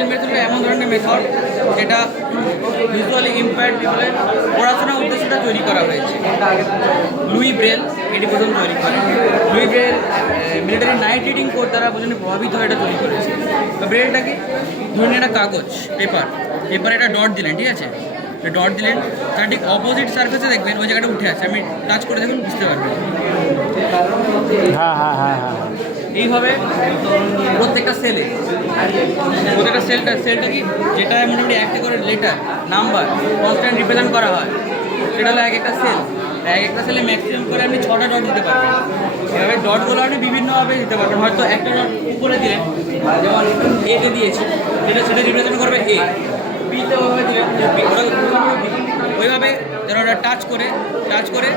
Braille method এমন ধরনের method যেটা ভিজুয়ালি ইম্পেয়ার্ড পিপলের পড়াশোনার উদ্দেশ্যটা তৈরি করা হয়েছে। লুই ব্রেল এটি প্রথম তৈরি করে। Louis Braille military night reading code দ্বারা প্রচণ্ড প্রভাবিত হয়ে এটা তৈরি করেছে। তো ব্রেলটাকে ধরুন একটা কাগজ পেপারে একটা ডট দিলেন, ঠিক আছে, ডট দিলেন, তার ঠিক অপোজিট সার্ফেসে দেখবেন ওই জায়গাটা উঠে আছে। আমি টাচ করে দেখুন, বুঝতে পারবেন। হ্যাঁ হ্যাঁ হ্যাঁ হ্যাঁ এইভাবে প্রত্যেকটা সেলটা কি যেটা মোটামুটি একটা করে লেটার নাম্বার কনস্ট্যান্ট রিপ্রেজেন্ট করা হয়, সেটা হলো এক একটা সেলে ম্যাক্সিমাম করে আপনি 6টা ডট দিতে পারবেন। এভাবে ডটগুলো আপনি বিভিন্নভাবে দিতে পারবেন। হয়তো একটা ডট উপরে দিলেন, যেমন এতে দিয়েছি, সেটা রিপ্রেজেন্ট করবে এ। বিতে ওইভাবে দিলেন, ওইভাবে যেন ওটা টাচ করে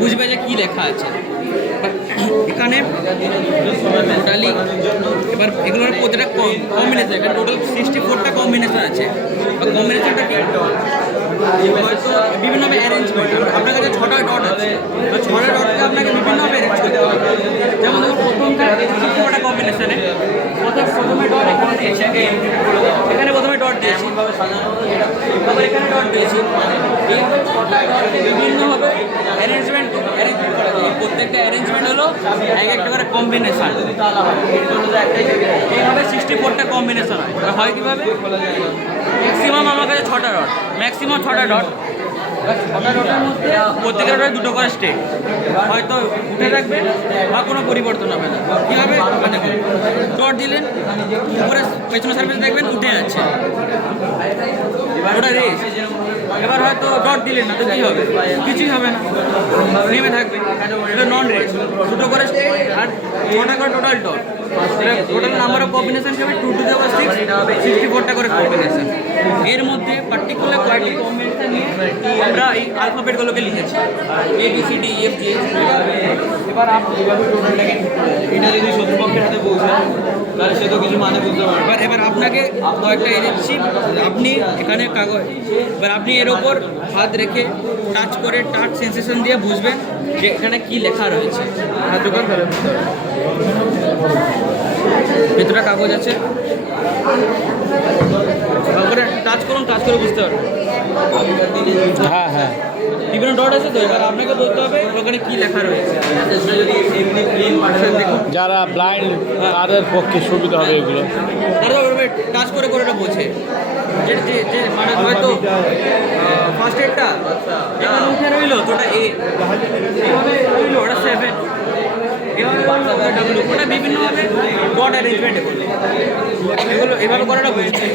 বুঝবে যে কী লেখা আছে এখানে টোটালি। এবার এগুলোর প্রতিটা কম্বিনেশন, এখানে টোটাল 64টা কম্বিনেশন আছে। কম্বিনেশনটা কি হয়তো বিভিন্নভাবে অ্যারেঞ্জমেন্ট। আপনার কাছে 6টা ডট আছে, 6টা ডটকে আপনাকে বিভিন্নভাবে অ্যারেঞ্জ করতে হবে। যেমন ধরুন প্রথমটা 64টা কম্বিনেশনে প্রথমে ডট এখানে দিয়েছে, এখানে প্রথমে ডট দিয়েছি, তারপর এখানে ডট দিয়েছি। এইভাবে 6টা ডটকে বিভিন্নভাবে অ্যারেঞ্জমেন্ট করা যায়। প্রত্যেকটা অ্যারেঞ্জমেন্ট হলো এক একটা করে কম্বিনেশন। এইভাবে 64টা কম্বিনেশন হয় কীভাবে? ম্যাক্সিমাম আমার কাছে 6টা ডট, ম্যাক্সিমাম 6টা ডট। 6টা ডটের মধ্যে প্রত্যেকের ডটে 2টো করে স্টেপ, হয়তো উঠে থাকবে বা কোনো পরিবর্তন হবে না। কীভাবে মানে ডট দিলেন, উপরে পেছনে সার্ভিস দেখবেন উঠে যাচ্ছে, ওটা রেস। এবার হয়তো ডট দিলেন না, তো কী হবে? কিছুই হবে না, নেমে থাকবে। এটা নন রেস, 2টো করে স্টেপ আর 6টা করে টোটাল ডট। এটা টোটাল নাম্বার অফ কম্বিনেশন হবে 2 টু দি পাওয়ার 6, 64টা করে কম্বিনেশন। এর মধ্যে পার্টিকুলার কয়েকটি কম্বিনেশন নিয়ে আমরা এই আলফাবেটগুলোকে লিখেছি, ABCD EF G H। এবার এটা যদি শত্রুপক্ষের হাতে পৌঁছায় তাহলে সে তো কিছু মানে বুঝতে পারবে। এবার আপনাকে কয়েকটা দিচ্ছি, আপনি এখানে কাগজ, এবার আপনি এর ওপর হাত রেখে টাচ সেন্সেশন দিয়ে বুঝবেন যে এখানে কি লেখা রয়েছে। হাত দোকান ভেতরে কাগজ আছে, তারপরে টাচ করে বুঝতে পারবেন। হ্যাঁ হ্যাঁ বিভিন্ন ডট আছে, তো এবার আপনাকে বলতে হবে ওখানে কি লেখা রয়েছে। যারা ব্লাইন্ড তাদের পক্ষে সুবিধা হবে এগুলো। তারা টাচ করে ওটা বোঝে যে মানে হয়তো ফার্স্ট এডটা যেখানে উঠে রইলো তো ওটা এ, এভাবে রইলো ওটা 7, এভাবে ডাব্লিউ, ওটা বিভিন্নভাবে ডট অ্যারেঞ্জমেন্টে করলো। এভাবে করাটা বুঝছে।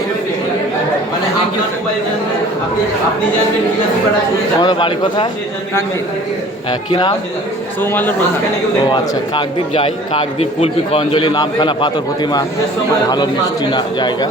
মানে আপনার মোবাইল আপনি জানবেন আমাদের বাড়ি কোথায়? কাকদ্বীপ। হ্যাঁ, কী নাম? সৌমাল্য প্রধান। ও আচ্ছা, কাকদ্বীপ যাই। কাকদ্বীপ কুলপি কঞ্জলি নামখানা পাথর প্রতিমা, ভালো মিষ্টি না জায়গা।